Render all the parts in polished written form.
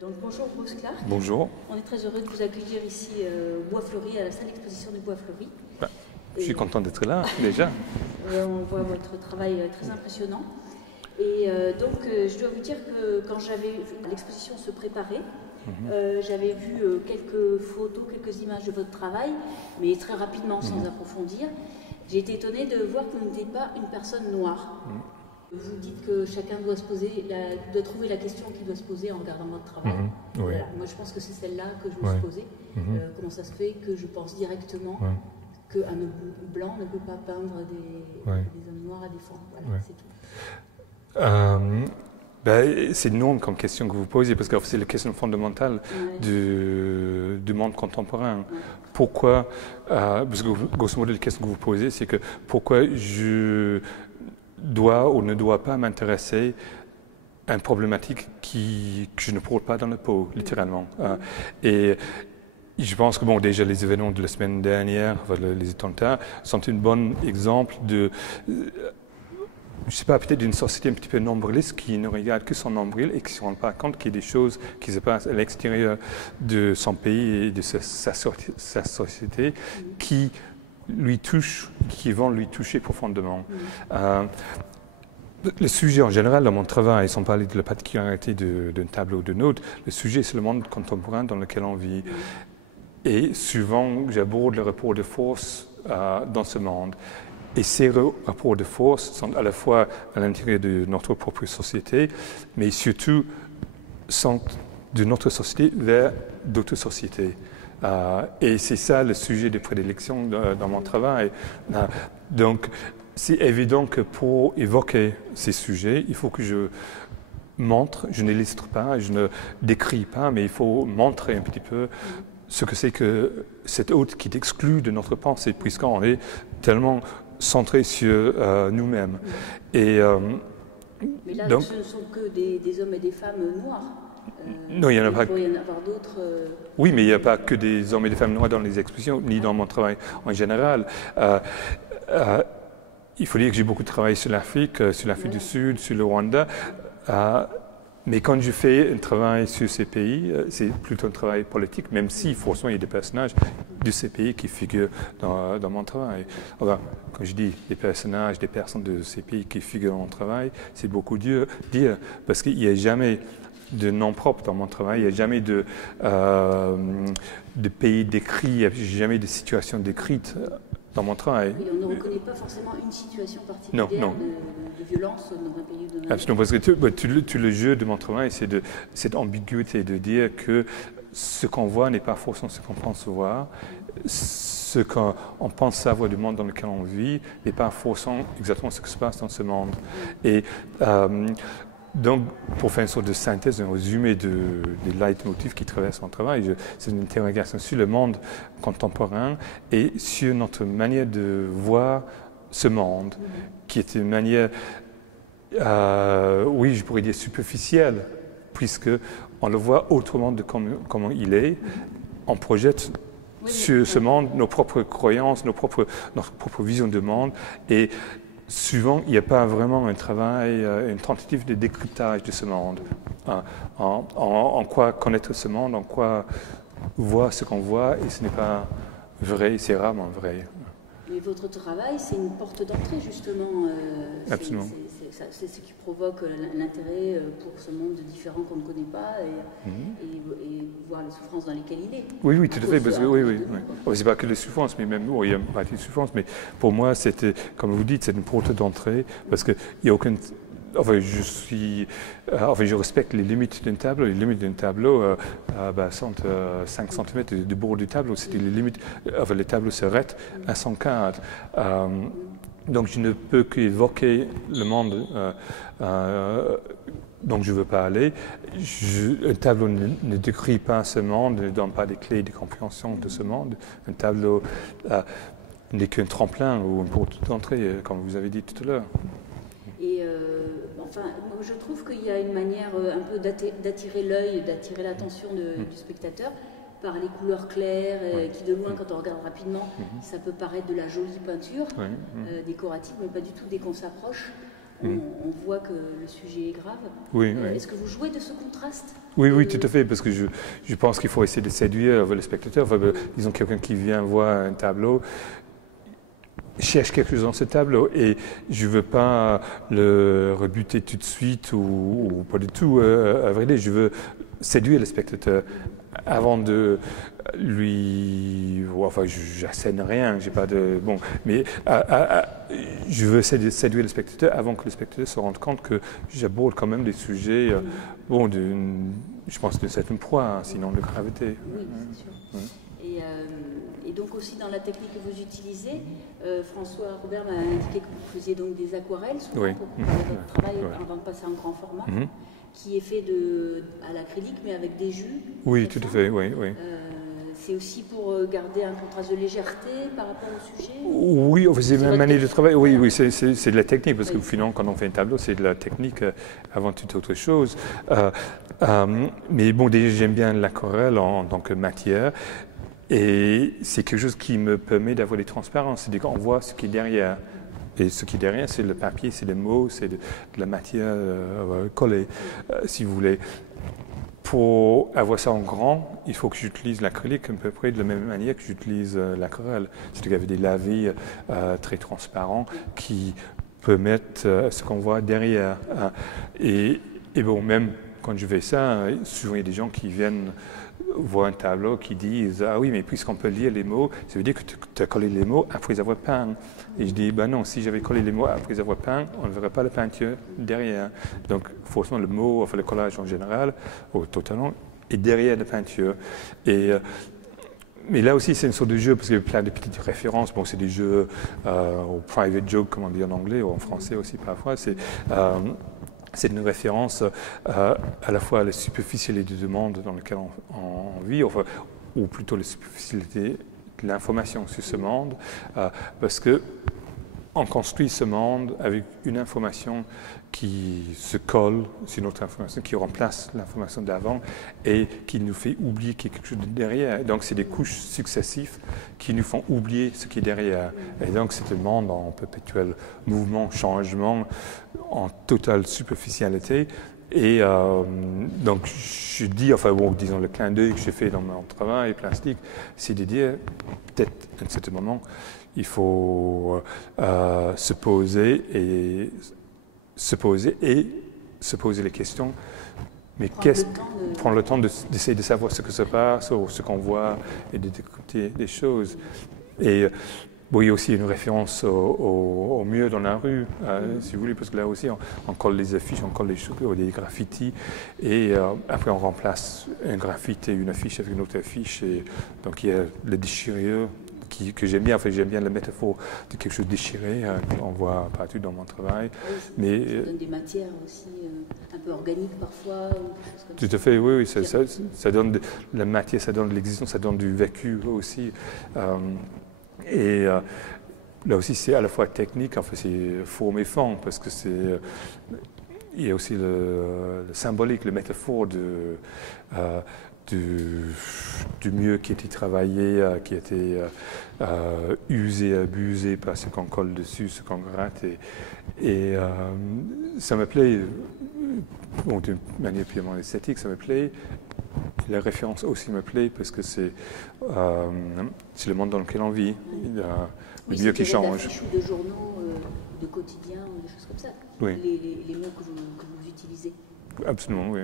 Donc bonjour Rose Clark. Bonjour. On est très heureux de vous accueillir ici au Bois Fleuri, à la salle d'exposition du Bois Fleuri. Je suis content d'être là déjà. On voit votre travail très impressionnant. Et donc je dois vous dire que quand j'avais vu l'exposition se préparer, j'avais vu quelques photos, quelques images de votre travail, mais très rapidement, sans approfondir. J'ai été étonnée de voir que vous n'étiez pas une personne noire. Vous dites que chacun doit se poser, doit trouver la question qu'il doit se poser en regardant votre travail. Oui. Voilà. Moi, je pense que c'est celle-là que je me suis posée. Comment ça se fait que je pense directement qu'un homme blanc ne peut pas peindre des hommes noirs à défendre. Voilà, c'est tout. C'est énorme comme question que vous posez, parce que c'est la question fondamentale du monde contemporain. Pourquoi, parce que grosso modo, la question que vous posez, c'est que pourquoi je dois ou ne dois pas m'intéresser à une problématique que je ne porte pas dans la peau, littéralement. Et je pense que déjà les événements de la semaine dernière, les attentats, sont un bon exemple de, je ne sais pas, peut-être d'une société un petit peu nombriliste qui ne regarde que son nombril et qui ne se rend pas compte qu'il y a des choses qui se passent à l'extérieur de son pays et de sa société qui lui touchent, qui vont lui toucher profondément. Le sujet en général dans mon travail, sans parler de la particularité d'un tableau ou d'un autre, le sujet c'est le monde contemporain dans lequel on vit. Et souvent, j'aborde le rapport de force dans ce monde. Et ces rapports de force sont à la fois à l'intérieur de notre propre société, mais surtout sont de notre société vers d'autres sociétés. Et c'est ça le sujet de prédilection dans mon travail. Donc, c'est évident que pour évoquer ces sujets, il faut que je montre, je n'illustre pas, je ne décris pas, mais il faut montrer un petit peu ce que c'est que cet autre qui est exclu de notre pensée, puisqu'on est tellement centré sur nous-mêmes. Mais là, donc, ce ne sont que des hommes et des femmes noirs. Non, il y en a pas. Il pourrait y en avoir d'autres. Oui, mais il n'y a pas que des hommes et des femmes noirs dans les expositions, ni dans mon travail en général. Il faut dire que j'ai beaucoup travaillé sur l'Afrique du Sud, sur le Rwanda. Mais quand je fais un travail sur ces pays, c'est plutôt un travail politique, même si forcément il y a des personnages de ces pays qui figurent dans mon travail. Enfin, quand je dis des personnages, des personnes de ces pays qui figurent dans mon travail, c'est beaucoup dire, parce qu'il n'y a jamais de nom propre dans mon travail, il n'y a jamais de pays décrits, il n'y a jamais de situation décrite dans mon travail. Oui, on ne reconnaît pas forcément une situation particulière de violence dans un pays ou dans un Absolument, parce que tout le jeu de mon travail, c'est cette ambiguïté de dire que ce qu'on voit n'est pas forcément ce qu'on pense voir, ce qu'on pense savoir du monde dans lequel on vit n'est pas forcément exactement ce qui se passe dans ce monde. Et donc, pour faire une sorte de synthèse, un résumé des leitmotifs qui traversent mon travail, c'est une interrogation sur le monde contemporain et sur notre manière de voir ce monde, qui est une manière, oui, je pourrais dire superficielle, puisque on le voit autrement de comment il est. On projette sur ce monde nos propres croyances, notre propre vision du monde, et souvent, il n'y a pas vraiment un travail, une tentative de décryptage de ce monde. En quoi connaître ce monde, en quoi voir ce qu'on voit, et ce n'est pas vrai, c'est rarement vrai. Mais votre travail, c'est une porte d'entrée, justement. Absolument. C'est ce qui provoque l'intérêt pour ce monde différent qu'on ne connaît pas et voir les souffrances dans lesquelles il est. Oui, tout à fait. Parce que, oui. C'est pas que les souffrances, mais même nous, il y a une partie de souffrance. Mais pour moi, c'était, comme vous dites, c'est une porte d'entrée parce qu'il n'y a aucune. Enfin, je respecte les limites d'un tableau. Les limites d'un tableau sont 5 cm du bord du tableau. C'était les limites. Enfin, les tableaux s'arrêtent à 104. Donc, je ne peux qu'évoquer le monde dont je ne veux pas aller. Un tableau ne décrit pas ce monde, ne donne pas des clés de compréhension de ce monde. Un tableau n'est qu'un tremplin ou une porte d'entrée, comme vous avez dit tout à l'heure. Et enfin, je trouve qu'il y a une manière un peu d'attirer l'œil, d'attirer l'attention du spectateur par les couleurs claires qui de loin, quand on regarde rapidement, ça peut paraître de la jolie peinture décorative, mais pas du tout dès qu'on s'approche. on voit que le sujet est grave. Oui, Est-ce que vous jouez de ce contraste? Oui, tout à fait, parce que je pense qu'il faut essayer de séduire le spectateur. Enfin, disons quelqu'un qui vient voir un tableau, cherche quelque chose dans ce tableau et je ne veux pas le rebuter tout de suite ou pas du tout, à vrai dire, je veux séduire le spectateur avant de lui... Enfin, j'assène rien, j'ai pas de... Bon, mais je veux séduire le spectateur avant que le spectateur se rende compte que j'aborde quand même des sujets, je pense, d'une certaine proie, hein, sinon de gravité. Oui, c'est sûr. Et donc aussi dans la technique que vous utilisez, François Robert m'a indiqué que vous faisiez donc des aquarelles souvent pour votre travail avant de passer en grand format, qui est fait à l'acrylique mais avec des jus. Oui, tout à fait, oui. C'est aussi pour garder un contraste de légèreté par rapport au sujet? Oui, c'est une manière de travailler. Oui, c'est de la technique, parce que finalement, quand on fait un tableau, c'est de la technique avant toute autre chose. Mais bon, déjà, j'aime bien l'aquarelle en tant que matière. Et c'est quelque chose qui me permet d'avoir des transparences, c'est-à-dire qu'on voit ce qui est derrière. Et ce qui est derrière, c'est le papier, c'est les mots, c'est de la matière collée, si vous voulez. Pour avoir ça en grand, il faut que j'utilise l'acrylique à peu près de la même manière que j'utilise l'aquarelle. C'est-à-dire qu'il y avait des lavis très transparents qui permettent ce qu'on voit derrière. Et bon, même quand je fais ça, souvent il y a des gens qui viennent voir un tableau qui disent « Ah oui, mais puisqu'on peut lire les mots, ça veut dire que tu as collé les mots après les avoir peints. » Et je dis « Ben non, si j'avais collé les mots après les avoir peints, on ne verrait pas la peinture derrière. » Donc, forcément, le mot, enfin le collage en général, au totalement, est derrière la peinture. Mais là aussi, c'est une sorte de jeu, parce qu'il y a plein de petites références. Bon, c'est des jeux au private joke, comme on dit en anglais, ou en français aussi parfois. C'est une référence à la fois à la superficialité du monde dans lequel on vit, enfin, ou plutôt la superficialité de l'information sur ce monde, parce que on construit ce monde avec une information qui se colle sur notre information, qui remplace l'information d'avant et qui nous fait oublier qu'il y a quelque chose de derrière. Donc c'est des couches successives qui nous font oublier ce qui est derrière. Et donc c'est un monde en perpétuel mouvement, changement, en totale superficialité. Et donc je dis, enfin bon, disons le clin d'œil que j'ai fait dans mon travail plastique, c'est de dire peut-être à un certain moment, il faut se poser et se poser les questions. Mais prendre le temps d'essayer de savoir ce que se passe, ou ce qu'on voit, et de décrypter des choses. Et bon, il y a aussi une référence au mur dans la rue, si vous voulez, parce que là aussi, on colle les affiches, on colle des graffitis, et après on remplace un graffiti et une affiche avec une autre affiche. Et donc il y a le déchirure que j'aime bien. Enfin, j'aime bien la métaphore de quelque chose déchiré qu'on voit partout dans mon travail. Oui, mais ça donne des matières aussi un peu organiques parfois, ou quelque chose comme tout à fait, oui, ça donne de la matière, ça donne de l'existence, ça donne du vécu aussi. Et là aussi, c'est à la fois technique, enfin, c'est forme et fond, parce que il y a aussi le symbolique, le métaphore du mieux qui a été travaillé, qui a été usé, abusé par ce qu'on colle dessus, ce qu'on gratte. Et ça me plaît, bon, d'une manière purement esthétique, ça me plaît. La référence aussi me plaît parce que c'est le monde dans lequel on vit. Il y a le mieux qui change. Ou de journaux, de quotidien, ou des choses comme ça. Oui. Les mots que vous utilisez. Absolument, oui.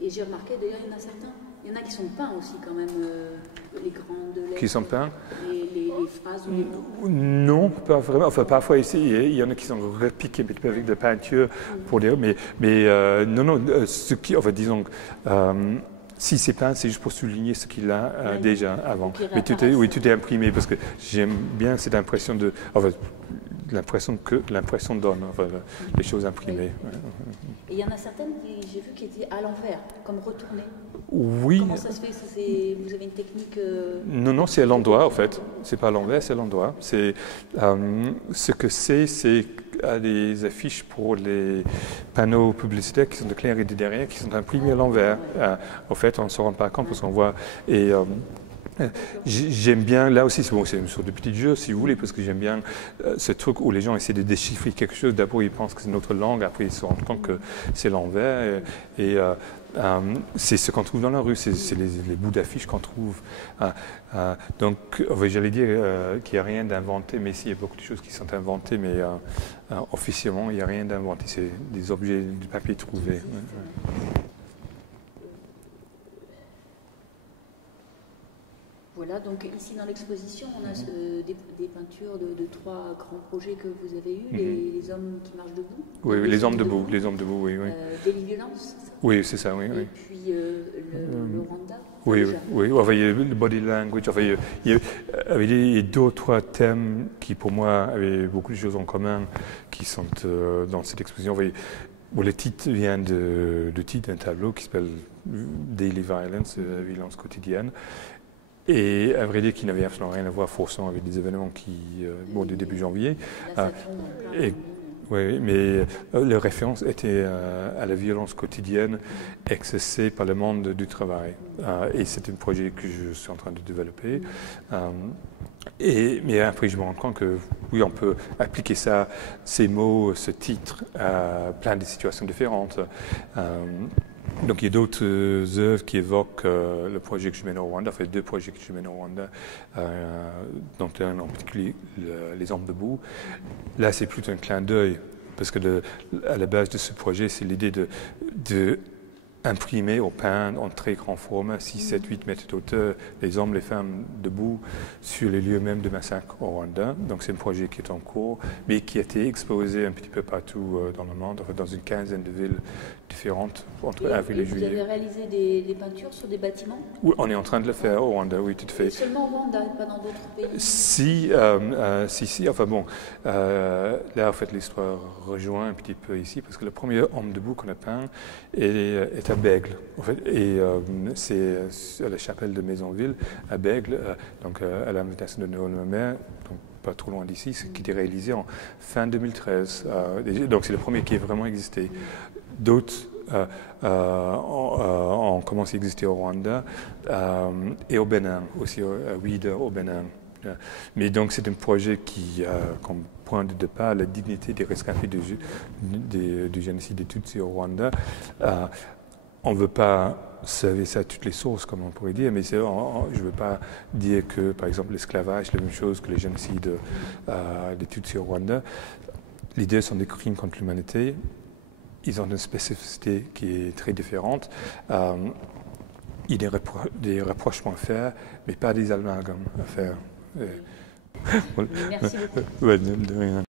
Et j'ai remarqué, d'ailleurs, il y en a certains, il y en a qui sont peints aussi quand même, les grandes lettres. Qui sont peints? Les phrases ou les mots. Non, pas vraiment. Enfin, parfois ici, il y en a qui sont repiqués avec de la peinture pour dire, mais non, ce qui, enfin, disons, si c'est peint, c'est juste pour souligner ce qu'il a déjà avant. Mais tout est imprimé parce que j'aime bien cette impression de, enfin, l'impression que l'impression donne, enfin, les choses imprimées. Oui. Et il y en a certaines, j'ai vu, qui étaient à l'envers, comme retournées. Oui. Comment ça se fait? Vous avez une technique Non, c'est à l'endroit, en fait. C'est pas à l'envers, c'est à l'endroit. C'est ce que c'est des affiches pour les panneaux publicitaires qui sont de clair et de derrière, qui sont imprimés à l'envers. En fait, on ne se rend pas compte parce qu'on voit. Et J'aime bien, là aussi, c'est une sorte de petit jeu, si vous voulez, parce que j'aime bien ce truc où les gens essaient de déchiffrer quelque chose. D'abord, ils pensent que c'est notre langue, après, ils se rendent compte que c'est l'envers. C'est ce qu'on trouve dans la rue, c'est les bouts d'affiches qu'on trouve. Donc, j'allais dire qu'il n'y a rien d'inventé, mais ici, il y a beaucoup de choses qui sont inventées, mais officiellement, il n'y a rien d'inventé. C'est des objets du papier trouvés. Voilà, donc ici dans l'exposition, on a des peintures de 3 grands projets que vous avez eus, les hommes qui marchent debout. Oui, les hommes debout, oui. Daily Violence. Oui, c'est ça, oui. Et puis le Rwanda. Oui. Enfin, il y a le body language. Enfin, il y a 2 ou 3 thèmes qui, pour moi, avaient beaucoup de choses en commun, qui sont dans cette exposition. Enfin, le titre vient du titre d'un tableau qui s'appelle Daily Violence, violence quotidienne. Et à vrai dire, qui n'avait absolument rien à voir forcément avec des événements de début janvier. Oui, mais la référence était à la violence quotidienne exercée par le monde du travail. Et c'est un projet que je suis en train de développer. Mais après, je me rends compte que oui, on peut appliquer ces mots, ce titre, à plein de situations différentes. Donc il y a d'autres œuvres qui évoquent le projet que je mène au Rwanda, enfin 2 projets que je mène au Rwanda, dont un en particulier les hommes debout. Là c'est plutôt un clin d'œil, parce que à la base de ce projet c'est l'idée de imprimer ou peindre en très grand format, 6, 7, 8 mètres de hauteur, les hommes, les femmes debout sur les lieux même de massacre au Rwanda. Donc c'est un projet qui est en cours, mais qui a été exposé un petit peu partout dans le monde, enfin, dans une quinzaine de villes différentes, entre avril et juillet. Vous avez réalisé des peintures sur des bâtiments? Oui, on est en train de le faire au Rwanda, oui, tout à fait. Et seulement au Rwanda, pas dans d'autres pays? Si, enfin bon, là en fait l'histoire rejoint un petit peu ici, parce que le premier homme debout qu'on a peint est à Bègle, en fait, et c'est à la chapelle de Maisonville, à Bègle, donc à l'invitation de Noël Mamère, donc pas trop loin d'ici, qui était réalisé en fin 2013. Donc c'est le premier qui a vraiment existé. D'autres ont commencé à exister au Rwanda et au Bénin, aussi à Ouidah au Bénin. Mais donc c'est un projet qui a comme point de départ la dignité des rescapés du génocide des Tutsis au Rwanda. On ne veut pas servir ça à toutes les sources, comme on pourrait dire, mais je ne veux pas dire que, par exemple, l'esclavage est la même chose que le génocide des Tutsis au Rwanda. Les 2 sont des crimes contre l'humanité. Ils ont une spécificité qui est très différente. Il y a des rapprochements à faire, mais pas des amalgames à faire. Merci beaucoup. De rien.